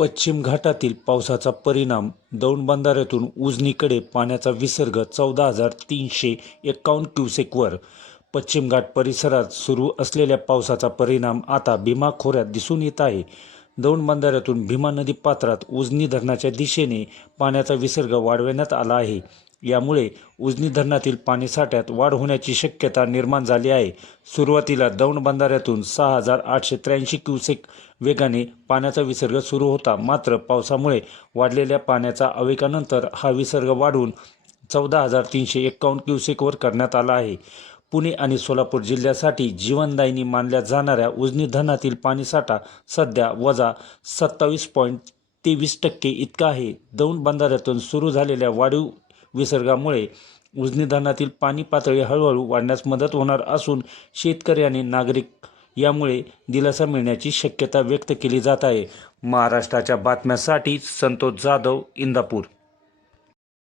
पश्चिम घाटातील पावसाचा परिणाम. दौंड बंधाऱ्यातून उजनीकडे पाण्याचा विसर्ग 14,351 क्युसेकवर. पश्चिम घाट परिसरात सुरू असलेल्या पावसाचा परिणाम आता भीमा खोऱ्यात दिसून येत आहे. दौंड बंधाऱ्यातून भीमा नदी पात्रात उजनी धरणाच्या दिशेने पाण्याचा विसर्ग वाढवण्यात आला आहे. यामुळे उजनी धरणातील पाणीसाठ्यात वाढ होण्याची शक्यता निर्माण झाली आहे. सुरुवातीला दौंड बंधाऱ्यातून 6,883 क्युसेक वेगाने पाण्याचा विसर्ग सुरू होता. मात्र पावसामुळे वाढलेल्या पाण्याच्या आवेगानंतर हा विसर्ग वाढवून 14,351 क्युसेकवर करण्यात आला आहे. पुणे आणि सोलापूर जिल्ह्यासाठी जीवनदायिनी मानल्या जाणाऱ्या उजनी धरणातील पाणीसाठा सध्या -27.23% इतका आहे. दौंड बंधाऱ्यातून सुरू झालेल्या वाढीव विसर्गामुळे उजनी धरणातील पाणी पातळी हळूहळू वाढण्यास मदत होणार असून शेतकरी आणि नागरिक यामुळे दिलासा मिळण्याची शक्यता व्यक्त केली जात आहे. महाराष्ट्राच्या बातम्यांसाठी संतोष जाधव, इंदापूर.